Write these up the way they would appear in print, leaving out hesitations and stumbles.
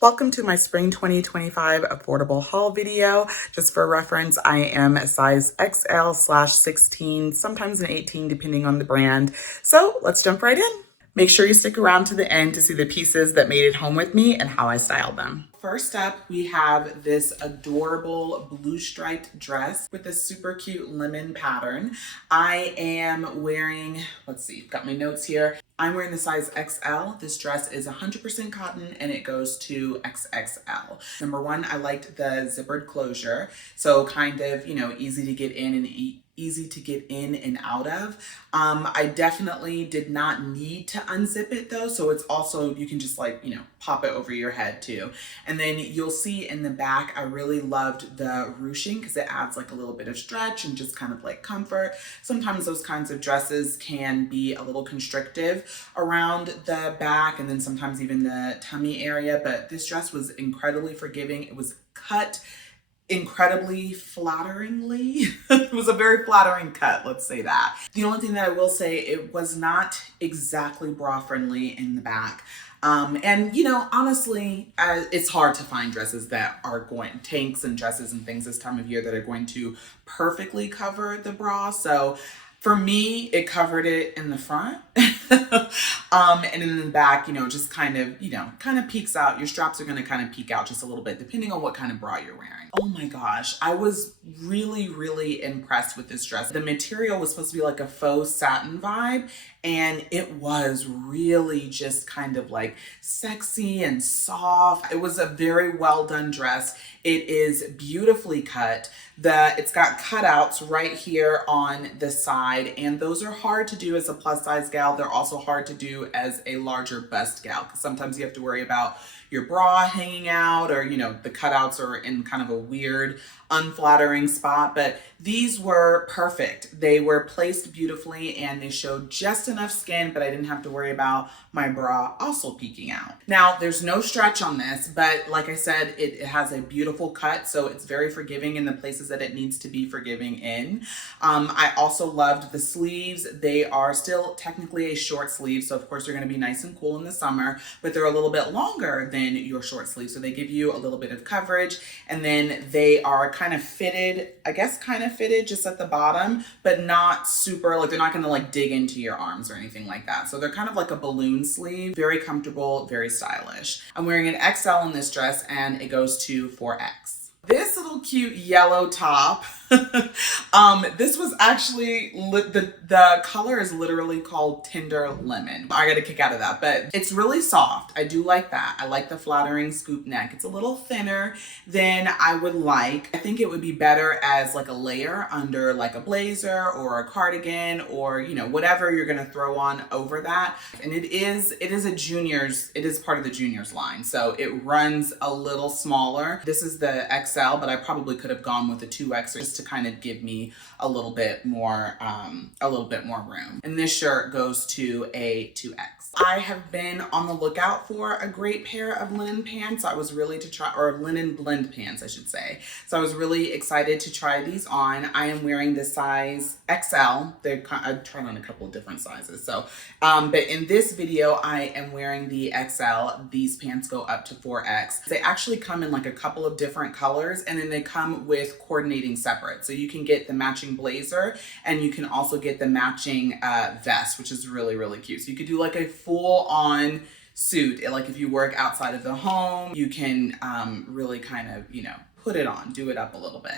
Welcome to my spring 2025 affordable haul video. Just for reference, I am a size XL/16, sometimes an 18 depending on the brand. So let's jump right in. Make sure you stick around to the end to see the pieces that made it home with me and how I styled them. First up, we have this adorable blue striped dress with this super cute lemon pattern. I am wearing, let's see, got my notes here. I'm wearing the size XL. This dress is 100% cotton and it goes to XXL. Number one, I liked the zippered closure. So kind of, easy to get in and easy to get in and out of. I definitely did not need to unzip it though. So it's also, you can just pop it over your head too. And then you'll see in the back, I really loved the ruching because it adds like a little bit of stretch and just kind of like comfort. Sometimes those kinds of dresses can be a little constrictive around the back and then sometimes even the tummy area, but this dress was incredibly forgiving. It was cut incredibly flatteringly. It was a very flattering cut, let's say that. The only thing that I will say, it was not exactly bra friendly in the back. Honestly, it's hard to find dresses that are tanks and dresses and things this time of year that are going to perfectly cover the bra. So for me, it covered it in the front. And in the back, just kind of peeks out. Your straps are going to kind of peek out just a little bit, depending on what kind of bra you're wearing. Oh my gosh, I was really, really impressed with this dress. The material was supposed to be like a faux satin vibe, and it was really just kind of like sexy and soft. It was a very well done dress. It is beautifully cut. It's got cutouts right here on the side, and those are hard to do as a plus size gal. They're also hard to do as a larger bust gal because sometimes you have to worry about your bra hanging out or, the cutouts are in kind of a weird, unflattering spot, but these were perfect. They were placed beautifully and they showed just enough skin, but I didn't have to worry about my bra also peeking out. Now, there's no stretch on this, but like I said, it has a beautiful cut, so it's very forgiving in the places that it needs to be forgiving in. I also loved the sleeves. They are still technically a short sleeve, so of course they're going to be nice and cool in the summer, but they're a little bit longer than your short sleeve, so they give you a little bit of coverage, and then they are kind of fitted, just at the bottom, but not super, they're not gonna dig into your arms or anything like that. So they're kind of like a balloon sleeve, very comfortable, very stylish. I'm wearing an XL in this dress and it goes to 4X. This little cute yellow top, this was actually, the color is literally called Tender Lemon. I got a kick out of that, but it's really soft. I do like that. I like the flattering scoop neck. It's a little thinner than I would like. I think it would be better as like a layer under like a blazer or a cardigan or, whatever you're gonna throw on over that. And it is part of the juniors line. So it runs a little smaller. This is the XL, but I probably could have gone with a 2X just to kind of give me a little bit more room. And this shirt goes to a 2X. I have been on the lookout for a great pair of linen pants. Or linen blend pants, I should say. So I was really excited to try these on. I am wearing the size XL. I've tried on a couple of different sizes. So, but in this video, I am wearing the XL. These pants go up to 4X. They actually come in like a couple of different colors, and then they come with coordinating separate. So you can get the matching blazer and you can also get the matching vest, which is really, really cute. So you could do like a full on suit. Like if you work outside of the home, you can really kind of, put it on, do it up a little bit.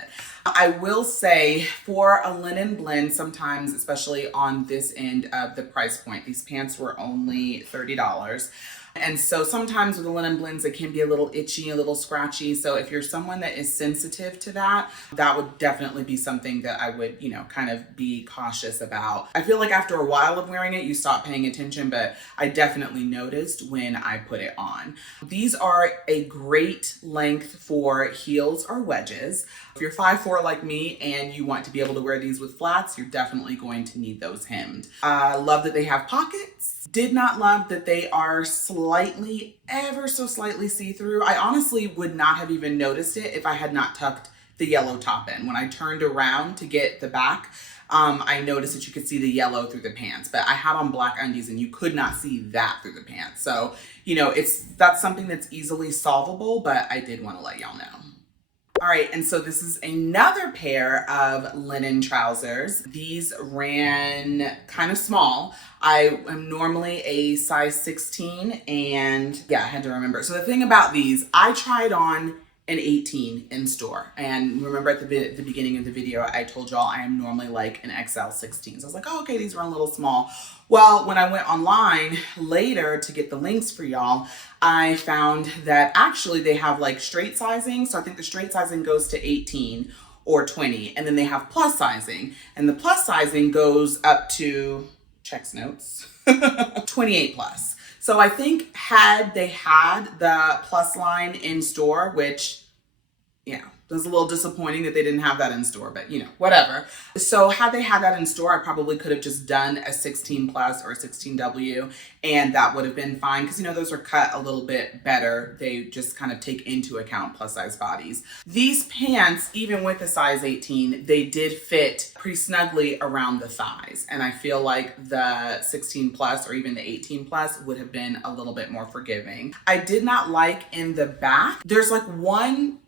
I will say for a linen blend, sometimes, especially on this end of the price point, these pants were only $30. And so sometimes with the linen blends, it can be a little itchy, a little scratchy. So if you're someone that is sensitive to that, that would definitely be something that I would, kind of be cautious about. I feel like after a while of wearing it, you stop paying attention, but I definitely noticed when I put it on. These are a great length for heels or wedges. If you're 5'4" like me and you want to be able to wear these with flats, you're definitely going to need those hemmed. I love that they have pockets. Did not love that they are ever so slightly see-through. I honestly would not have even noticed it if I had not tucked the yellow top in. When I turned around to get the back, I noticed that you could see the yellow through the pants, but I had on black undies and you could not see that through the pants. So, you know, that's something that's easily solvable, but I did want to let y'all know. All right, and so this is another pair of linen trousers. These ran kind of small. I am normally a size 16, and yeah, I had to remember. So the thing about these, I tried on an 18 in store. And remember at the beginning of the video, I told y'all I am normally like an XL 16. So I was like, oh, okay, these run a little small. Well, when I went online later to get the links for y'all, I found that actually they have like straight sizing. So I think the straight sizing goes to 18 or 20, and then they have plus sizing. And the plus sizing goes up to, checks notes, 28 plus. So I think had they had the plus line in store, which, yeah, it was a little disappointing that they didn't have that in store, but you know, whatever. So had they had that in store, I probably could have just done a 16 plus or a 16W, and that would have been fine because, you know, those are cut a little bit better. They just kind of take into account plus size bodies. These pants, even with a size 18, they did fit pretty snugly around the thighs. And I feel like the 16 plus or even the 18 plus would have been a little bit more forgiving. I did not like in the back, there's like one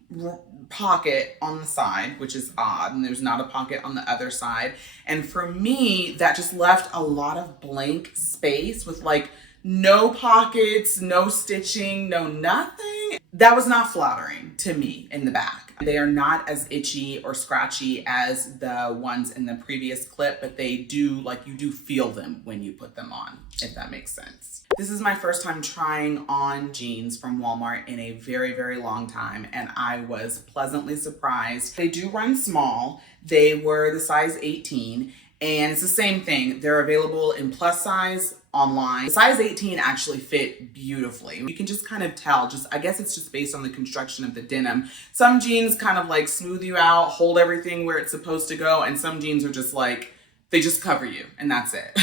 pocket on the side, which is odd, and there's not a pocket on the other side. And for me, that just left a lot of blank space with like no pockets, no stitching, no nothing. That was not flattering to me in the back. They are not as itchy or scratchy as the ones in the previous clip, but they do, like, you do feel them when you put them on, if that makes sense. This is my first time trying on jeans from Walmart in a very, very long time, and I was pleasantly surprised. They do run small. They were the size 18, and it's the same thing. They're available in plus size online. Size 18 actually fit beautifully. You can just kind of tell, I guess it's just based on the construction of the denim. Some jeans kind of like smooth you out, hold everything where it's supposed to go, and some jeans are just like, they just cover you and that's it.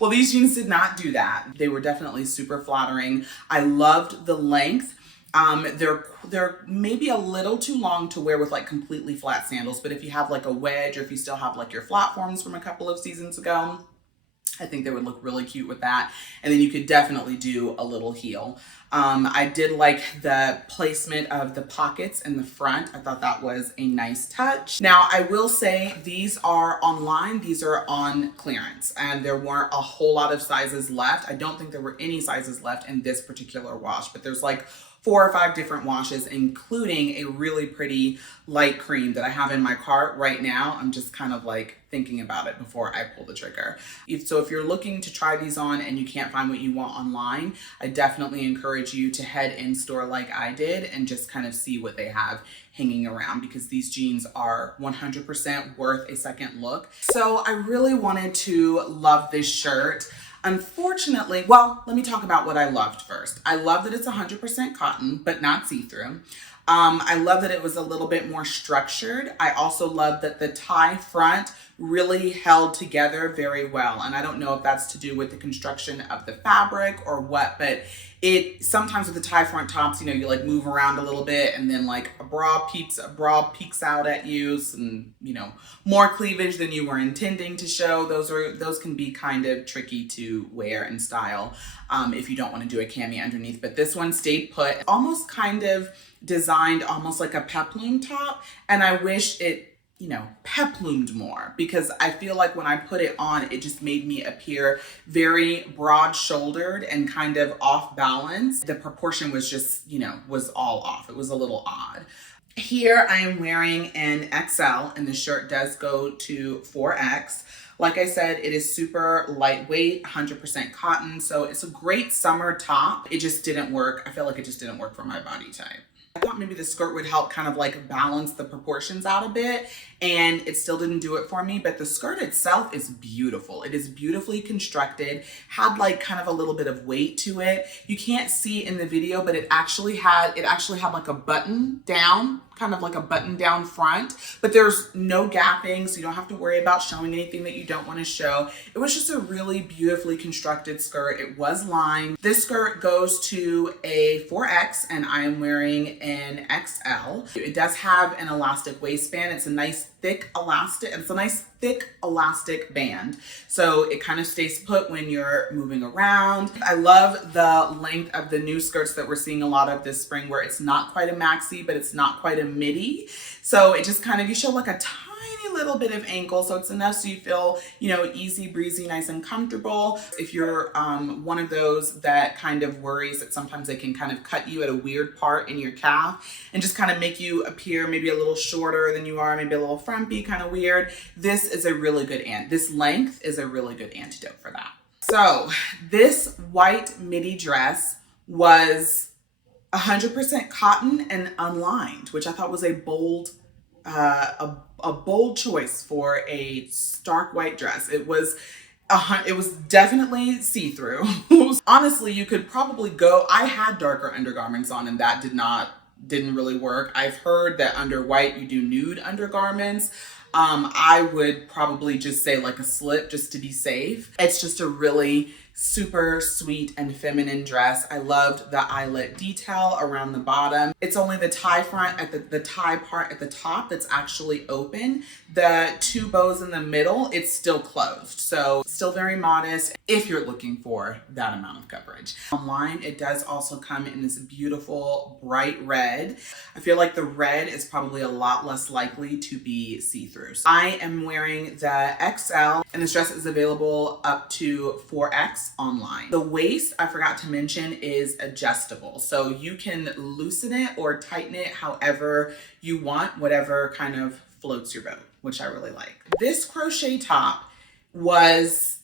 Well, these jeans did not do that. They were definitely super flattering. I loved the length. They're maybe a little too long to wear with like completely flat sandals, but if you have like a wedge or if you still have like your flatforms from a couple of seasons ago, I think they would look really cute with that. And then you could definitely do a little heel. I did like the placement of the pockets in the front. I thought that was a nice touch. Now, I will say these are online. These are on clearance, and there weren't a whole lot of sizes left. I don't think there were any sizes left in this particular wash, but there's like 4 or 5 different washes, including a really pretty light cream that I have in my cart right now. I'm just kind of like thinking about it before I pull the trigger. So if you're looking to try these on and you can't find what you want online, I definitely encourage you to head in store like I did and just kind of see what they have hanging around, because these jeans are 100% worth a second look. So I really wanted to love this shirt. Unfortunately, well, let me talk about what I loved first. I love that it's 100% cotton, but not see-through. I love that it was a little bit more structured. I also love that the tie front really held together very well. And I don't know if that's to do with the construction of the fabric or what, but it sometimes with the tie front tops, you know, you like move around a little bit and then like a bra peeks out at you, and you know, more cleavage than you were intending to show. Those can be kind of tricky to wear and style if you don't want to do a cami underneath. But this one stayed put, almost kind of designed almost like a peplum top, and I wish it, you know, peplumed more, because I feel like when I put it on, it just made me appear very broad shouldered and kind of off balance. The proportion was just, you know, was all off. It was a little odd. Here I am wearing an XL, and the shirt does go to 4X. Like I said, it is super lightweight, 100% cotton. So it's a great summer top. It just didn't work. I feel like it just didn't work for my body type. I thought maybe the skirt would help kind of like balance the proportions out a bit, and it still didn't do it for me. But the skirt itself is beautiful. It is beautifully constructed, had like kind of a little bit of weight to it. You can't see in the video, but it actually had like a button down, kind of like a button down front, but there's no gapping, so you don't have to worry about showing anything that you don't want to show. It was just a really beautifully constructed skirt. It was lined. This skirt goes to a 4X, and I am wearing an XL. It does have an elastic waistband. It's a nice thick elastic, it's a nice thick elastic band. So it kind of stays put when you're moving around. I love the length of the new skirts that we're seeing a lot of this spring, where it's not quite a maxi, but it's not quite a midi. So it just kind of, you show like a tiny little bit of ankle, so it's enough so you feel, you know, easy breezy, nice and comfortable. If you're one of those that kind of worries that sometimes they can kind of cut you at a weird part in your calf and just kind of make you appear maybe a little shorter than you are, maybe a little frumpy, kind of weird, this is a really good this length is a really good antidote for that. So this white midi dress was 100% cotton and unlined, which I thought was a bold choice for a stark white dress. It was definitely see-through. Honestly, you could probably go, I had darker undergarments on and that didn't really work. I've heard that under white you do nude undergarments. I would probably just say like a slip just to be safe. It's just a really super sweet and feminine dress. I loved the eyelet detail around the bottom. It's only the tie front at the tie part at the top that's actually open. The two bows in the middle, it's still closed. So still very modest if you're looking for that amount of coverage. Online, it does also come in this beautiful bright red. I feel like the red is probably a lot less likely to be see-through. So I am wearing the XL and this dress is available up to 4X online. The waist, I forgot to mention, is adjustable. So you can loosen it or tighten it however you want, whatever kind of floats your boat, which I really like. This crochet top is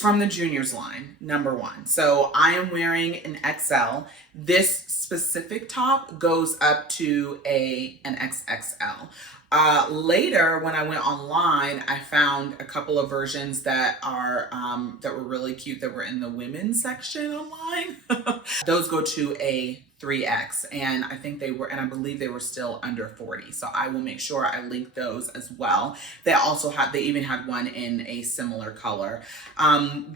from the juniors line, number 1. So I am wearing an XL. This specific top goes up to an XXL. Later, when I went online, I found a couple of versions that were really cute that were in the women's section online. Those go to a 3X, and I believe they were still under 40. So I will make sure I link those as well. They even had one in a similar color.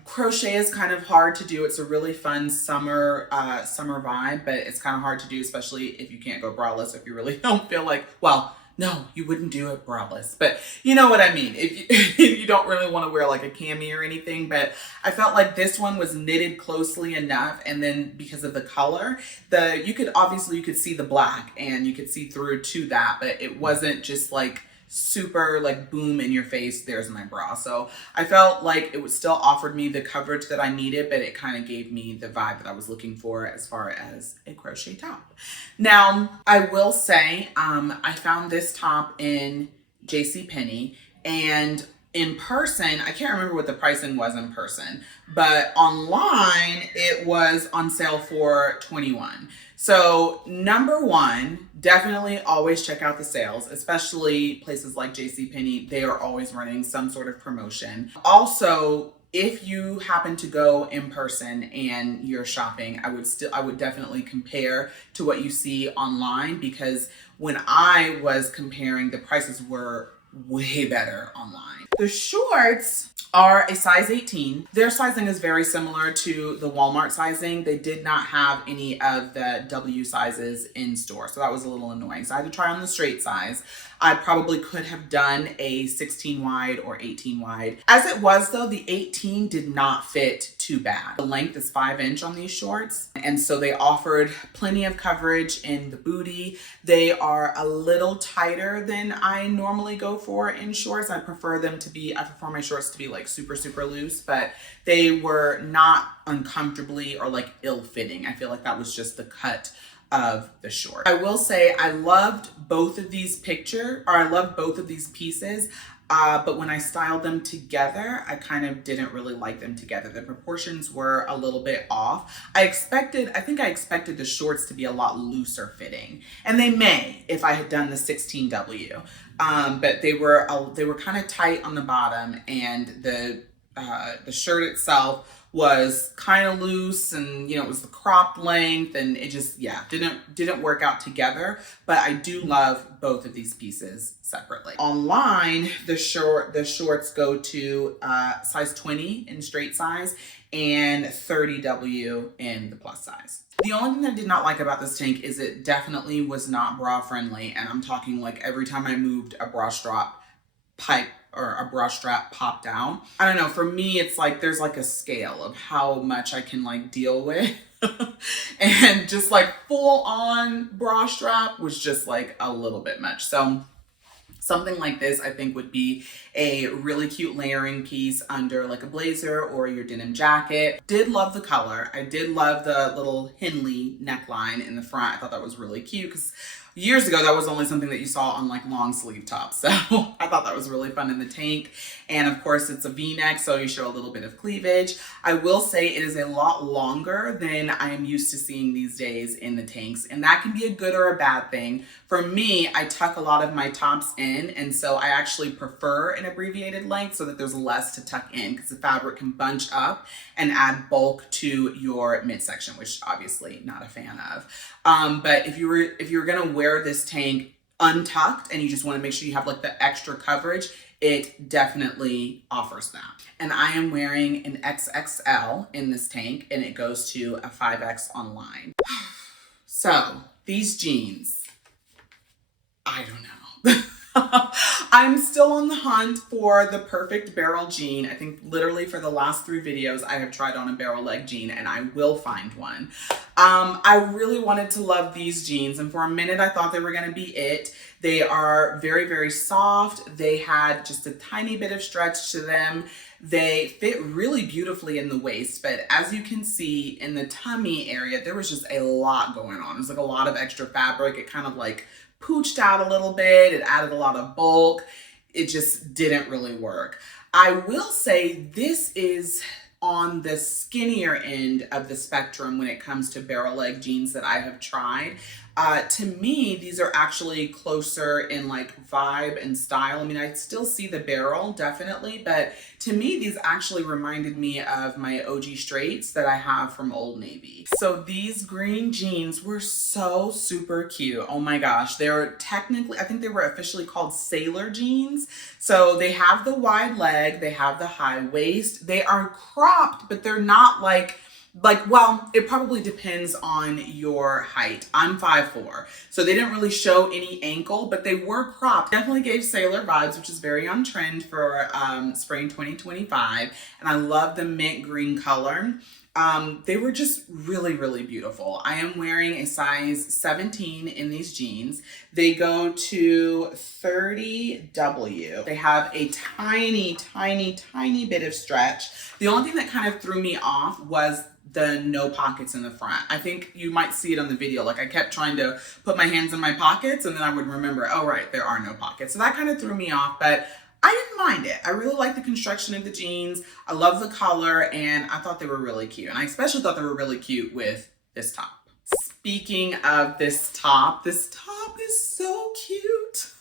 Crochet is kind of hard to do. It's a really fun summer vibe, but it's kind of hard to do, especially if you can't go braless, if you really don't feel like, well, no, you wouldn't do it braless, but you know what I mean. If you don't really want to wear like a cami or anything, but I felt like this one was knitted closely enough. And then because of the color, you could see the black and you could see through to that, but it wasn't just like super like boom in your face, there's my bra. So I felt like it still offered me the coverage that I needed, but it kind of gave me the vibe that I was looking for as far as a crochet top. Now, I will say, I found this top in JCPenney, and in person, I can't remember what the pricing was in person, but online it was on sale for $21. So number 1, definitely always check out the sales, especially places like JCPenney. They are always running some sort of promotion. Also, if you happen to go in person and you're shopping, I would definitely compare to what you see online, because when I was comparing, the prices were way better online. The shorts are a size 18. Their sizing is very similar to the Walmart sizing. They did not have any of the W sizes in store, so that was a little annoying. So I had to try on the straight size. I probably could have done a 16 wide or 18 wide. As it was though, the 18 did not fit too bad. The length is 5" on these shorts, and so they offered plenty of coverage in the booty. They are a little tighter than I normally go for in shorts. I prefer my shorts to be like super, super loose, but they were not uncomfortably or like ill-fitting. I feel like that was just the cut of the short. I will say I loved both of these pieces, but when I styled them together, I kind of didn't really like them together. The proportions were a little bit off. I think I expected the shorts to be a lot looser fitting, and they may if I had done the 16W, but they were kind of tight on the bottom, and the shirt itself was kind of loose, and it was the cropped length, and it just didn't work out together. But I do love both of these pieces separately. Online, the shorts go to size 20 in straight size and 30W in the plus size. The only thing I did not like about this tank is it definitely was not bra friendly, and I'm talking like every time I moved, a bra strap or a bra strap pop down. I don't know, for me, it's like there's like a scale of how much I can like deal with. And just like full on bra strap was just like a little bit much. So something like this, I think, would be a really cute layering piece under like a blazer or your denim jacket. Did love the color. I did love the little Henley neckline in the front. I thought that was really cute because years ago, that was only something that you saw on like long sleeve tops. So I thought that was really fun in the tank. And of course it's a V-neck, so you show a little bit of cleavage. I will say it is a lot longer than I am used to seeing these days in the tanks. And that can be a good or a bad thing. For me, I tuck a lot of my tops in. And so I actually prefer an abbreviated length so that there's less to tuck in because the fabric can bunch up and add bulk to your midsection, which obviously not a fan of. But if you were gonna wear this tank untucked and you just want to make sure you have like the extra coverage, it definitely offers that. And I am wearing an XXL in this tank and it goes to a 5X online. So these jeans, I don't know. I'm still on the hunt for the perfect barrel jean. I think literally for the last 3 videos, I have tried on a barrel leg jean and I will find one. I really wanted to love these jeans and for a minute I thought they were gonna be it. They are very, very soft. They had just a tiny bit of stretch to them. They fit really beautifully in the waist, but as you can see in the tummy area, there was just a lot going on. It was like a lot of extra fabric. It kind of like pooched out a little bit. It added a lot of bulk. It just didn't really work. I will say this is on the skinnier end of the spectrum when it comes to barrel leg jeans that I have tried. To me, these are actually closer in like vibe and style. I mean, I still see the barrel definitely, but to me, these actually reminded me of my OG straights that I have from Old Navy. So these green jeans were so super cute. Oh my gosh. They're technically, I think they were officially called sailor jeans. So they have the wide leg, they have the high waist, they are cropped, but they're not like, well, it probably depends on your height. I'm 5'4", so they didn't really show any ankle, but they were cropped. Definitely gave sailor vibes, which is very on trend for spring 2025. And I love the mint green color. They were just really, really beautiful. I am wearing a size 17 in these jeans. They go to 30W. They have a tiny, tiny, tiny bit of stretch. The only thing that kind of threw me off was the no pockets in the front. I think you might see it on the video. Like I kept trying to put my hands in my pockets and then I would remember, oh right, there are no pockets. So that kind of threw me off, but I didn't mind it. I really like the construction of the jeans. I love the color and I thought they were really cute. And I especially thought they were really cute with this top. Speaking of this top is so cute.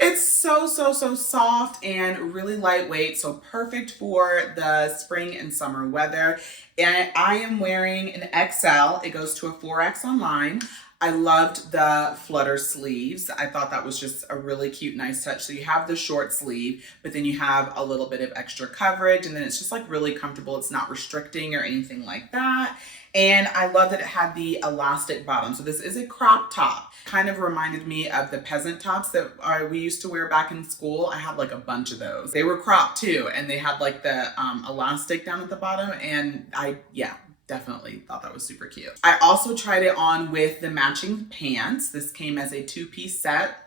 It's so soft and really lightweight. So perfect for the spring and summer weather. And I am wearing an XL. It goes to a 4X online. I loved the flutter sleeves. I thought that was just a really cute, nice touch. So you have the short sleeve, but then you have a little bit of extra coverage and then it's just like really comfortable. It's not restricting or anything like that. And I love that it had the elastic bottom. So this is a crop top. Kind of reminded me of the peasant tops that we used to wear back in school. I had like a bunch of those. They were cropped too. And they had like the elastic down at the bottom. And yeah, definitely thought that was super cute. I also tried it on with the matching pants. This came as a 2-piece set.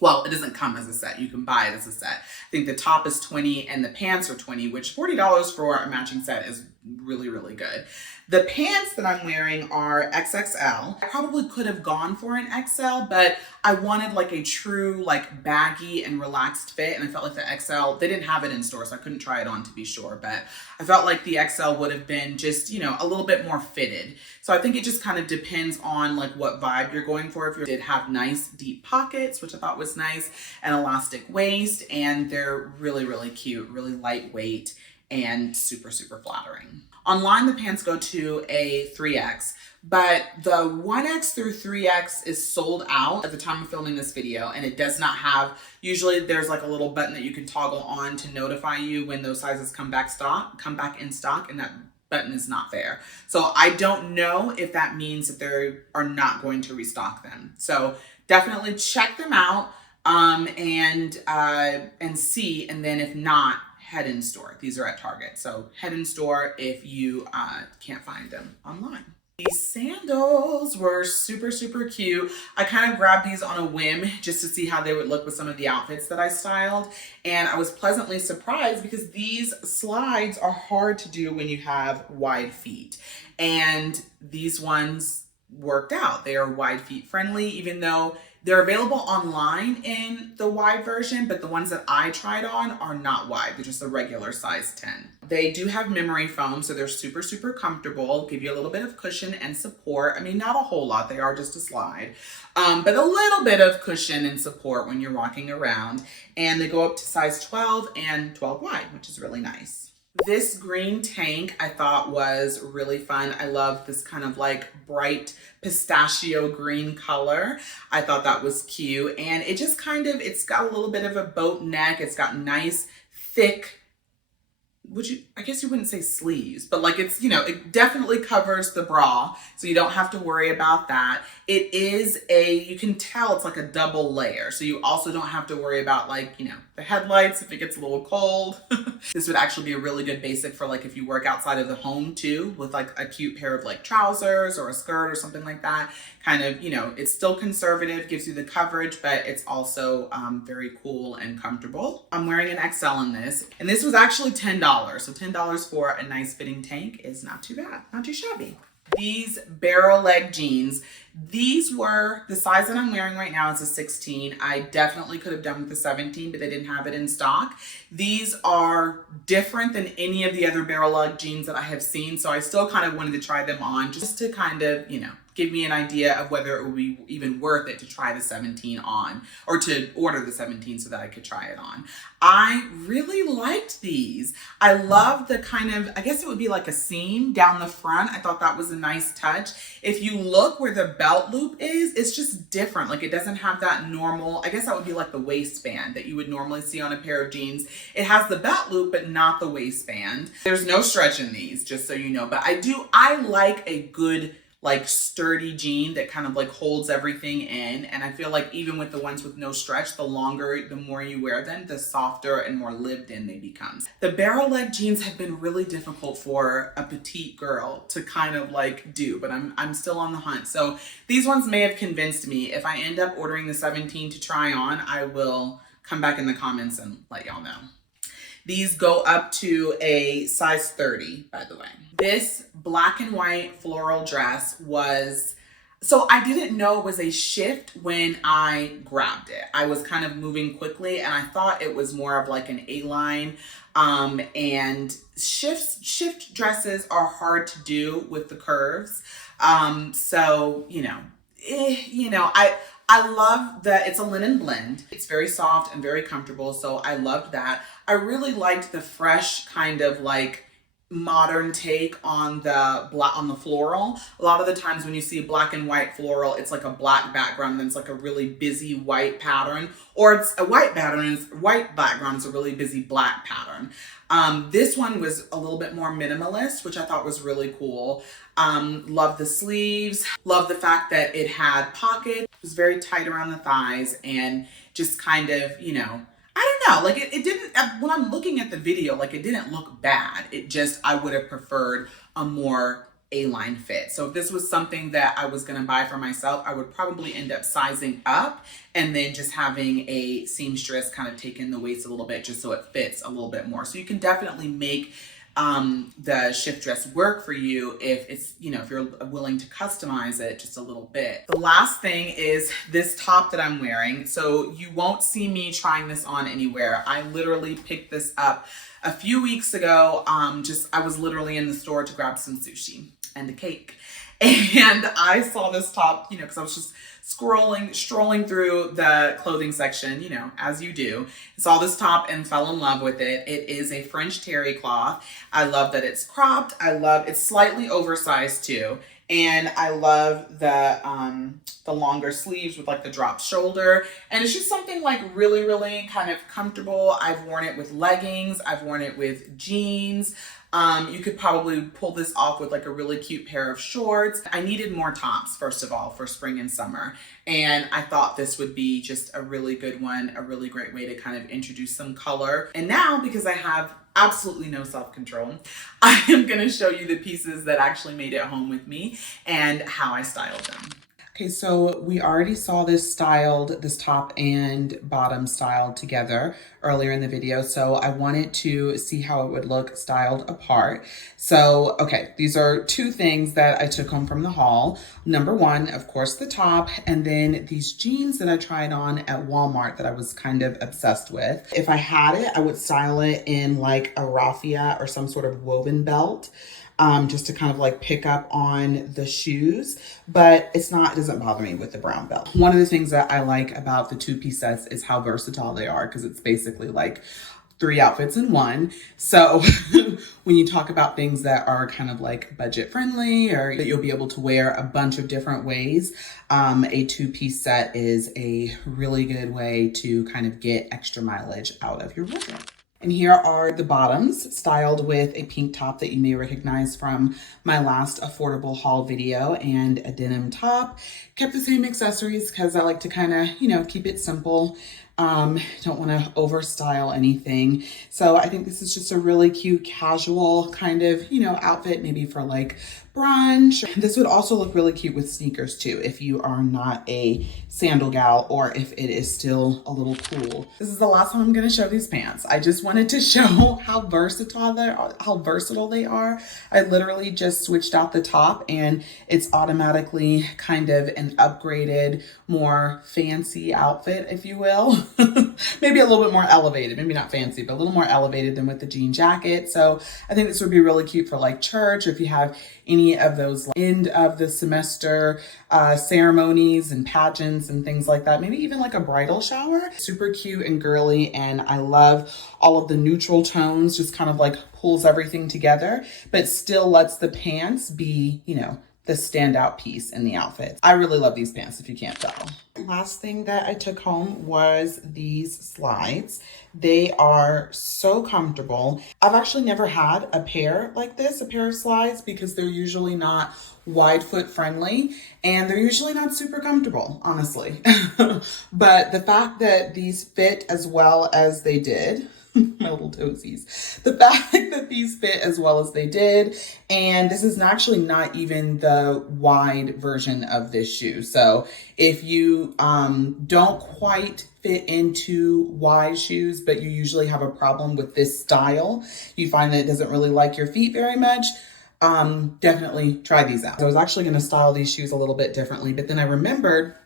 Well, it doesn't come as a set. You can buy it as a set. I think the top is $20 and the pants are $20, which $40 for a matching set is really, really good. The pants that I'm wearing are XXL. I probably could have gone for an XL, but I wanted like a true like baggy and relaxed fit. And I felt like the XL, they didn't have it in store, so I couldn't try it on to be sure. But I felt like the XL would have been just, you know, a little bit more fitted. So I think it just kind of depends on like what vibe you're going for. If you did have nice deep pockets, which I thought was nice, an elastic waist, and they're really, really cute, really lightweight and super flattering. Online, the pants go to a 3X, but the 1X through 3X is sold out at the time of filming this video, and it does not have, usually there's like a little button that you can toggle on to notify you when those sizes come back in stock, and that button is not there. So I don't know if that means that they are not going to restock them. So definitely check them out. and see, and then if not, head in store. These are at Target, so head in store if you can't find them online. These sandals were super, super cute. I kind of grabbed these on a whim just to see how they would look with some of the outfits that I styled. And I was pleasantly surprised because these slides are hard to do when you have wide feet. And these ones worked out. They are wide feet friendly, even though they're available online in the wide version, but the ones that I tried on are not wide. They're just a regular size 10. They do have memory foam, so they're super, super comfortable, give you a little bit of cushion and support. I mean, not a whole lot, they are just a slide, but a little bit of cushion and support when you're walking around. And they go up to size 12 and 12 wide, which is really nice. This green tank I thought was really fun. I love this kind of like bright pistachio green color. I thought that was cute. And it just kind of, it's got a little bit of a boat neck. It's got nice, thick, I guess you wouldn't say sleeves, but like it's, it definitely covers the bra. So you don't have to worry about that. It is you can tell it's like a double layer. So you also don't have to worry about like, the headlights if it gets a little cold. This would actually be a really good basic for like if you work outside of the home too, with like a cute pair of like trousers or a skirt or something like that. Kind of, it's still conservative, gives you the coverage, but it's also very cool and comfortable. I'm wearing an XL in this, and this was actually $10. So $10 for a nice fitting tank is not too bad, not too shabby. These barrel leg jeans, these were, the size that I'm wearing right now is a 16. I definitely could have done with the 17, but they didn't have it in stock. These are different than any of the other barrel leg jeans that I have seen. So I still kind of wanted to try them on just to kind of, give me an idea of whether it would be even worth it to try the 17 on, or to order the 17 so that I could try it on. I really liked these. I love the kind of, I guess it would be like a seam down the front. I thought that was a nice touch. If you look where the belt loop is, it's just different. Like it doesn't have that normal, I guess that would be like the waistband that you would normally see on a pair of jeans. It has the belt loop, but not the waistband. There's no stretch in these, just so you know, but I like a good like sturdy jean that kind of like holds everything in. And I feel like even with the ones with no stretch, the more you wear them, the softer and more lived in they become. The barrel leg jeans have been really difficult for a petite girl to kind of like do, but I'm still on the hunt. So these ones may have convinced me. If I end up ordering the 17 to try on, I will come back in the comments and let y'all know. These go up to a size 30, by the way. This black and white floral dress was, so I didn't know it was a shift when I grabbed it. I was kind of moving quickly and I thought it was more of like an A-line. And shift dresses are hard to do with the curves. So, I love that it's a linen blend. It's very soft and very comfortable, so I loved that. I really liked the fresh kind of like modern take on the floral. A lot of the times when you see a black and white floral, it's like a black background and it's like a really busy white pattern, or it's a white pattern and it's white background, it's a really busy black pattern. This one was a little bit more minimalist, which I thought was really cool. Love the sleeves, love the fact that it had pockets. It was very tight around the thighs and just kind of, I don't know, like it didn't, when I'm looking at the video, like it didn't look bad. It just, I would have preferred a more A-line fit. So if this was something that I was gonna buy for myself, I would probably end up sizing up and then just having a seamstress kind of take in the waist a little bit just so it fits a little bit more. So you can definitely make the shift dress work for you if it's, if you're willing to customize it just a little bit. The last thing is this top that I'm wearing. So you won't see me trying this on anywhere. I literally picked this up a few weeks ago. I was literally in the store to grab some sushi and a cake. And I saw this top, because I was just strolling through the clothing section, as you do. Saw this top and fell in love with it. It is a French terry cloth. I love that it's cropped. It's slightly oversized too. And I love the longer sleeves with like the drop shoulder. And it's just something like really, really kind of comfortable. I've worn it with leggings. I've worn it with jeans. You could probably pull this off with like a really cute pair of shorts. I needed more tops, first of all, for spring and summer. And I thought this would be just a really good one, a really great way to kind of introduce some color. And now, because I have absolutely no self-control, I am gonna show you the pieces that actually made it home with me and how I styled them. Okay, so we already saw this top and bottom styled together earlier in the video. So I wanted to see how it would look styled apart. So, okay, these are two things that I took home from the haul. Number one, of course, the top, and then these jeans that I tried on at Walmart that I was kind of obsessed with. If I had it, I would style it in like a raffia or some sort of woven belt. Just to kind of like pick up on the shoes, but it doesn't bother me with the brown belt. One of the things that I like about the two-piece sets is how versatile they are, because it's basically like 3 outfits in one. So when you talk about things that are kind of like budget friendly or that you'll be able to wear a bunch of different ways, a two-piece set is a really good way to kind of get extra mileage out of your wardrobe. And here are the bottoms, styled with a pink top that you may recognize from my last affordable haul video, and a denim top. Kept the same accessories because I like to kind of, keep it simple. Don't want to over style anything. So I think this is just a really cute casual kind of, outfit, maybe for like brunch. This would also look really cute with sneakers too, if you are not a sandal gal or if it is still a little cool. This is the last time I'm going to show these pants. I just wanted to show how versatile they are. I literally just switched out the top and it's automatically kind of an upgraded, more fancy outfit, if you will. Maybe a little bit more elevated, maybe not fancy, but a little more elevated than with the jean jacket. So I think this would be really cute for like church, or if you have any of those end of the semester ceremonies and pageants and things like that. Maybe even like a bridal shower. Super cute and girly, and I love all of the neutral tones, just kind of like pulls everything together, but still lets the pants be, the standout piece in the outfit. I really love these pants, if you can't tell. Last thing that I took home was these slides. They are so comfortable. I've actually never had a pair like this, a pair of slides, because they're usually not wide foot friendly and they're usually not super comfortable, honestly. But the fact that these fit as well as they did, my little toesies. The fact that these fit as well as they did, and this is actually not even the wide version of this shoe. So if you don't quite fit into wide shoes, but you usually have a problem with this style, you find that it doesn't really like your feet very much, definitely try these out. I was actually going to style these shoes a little bit differently, but then I remembered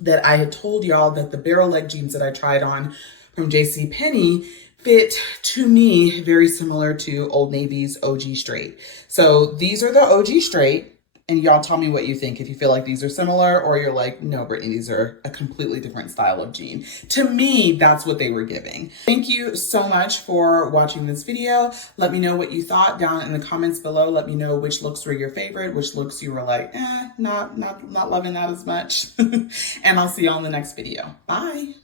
that I had told y'all that the barrel leg jeans that I tried on from JCPenney fit, to me, very similar to Old Navy's OG Straight. So these are the OG Straight, and y'all tell me what you think. If you feel like these are similar, or you're like, no, Brittany, these are a completely different style of jean. To me, that's what they were giving. Thank you so much for watching this video. Let me know what you thought down in the comments below. Let me know which looks were your favorite, which looks you were like, not loving that as much. And I'll see y'all in the next video. Bye.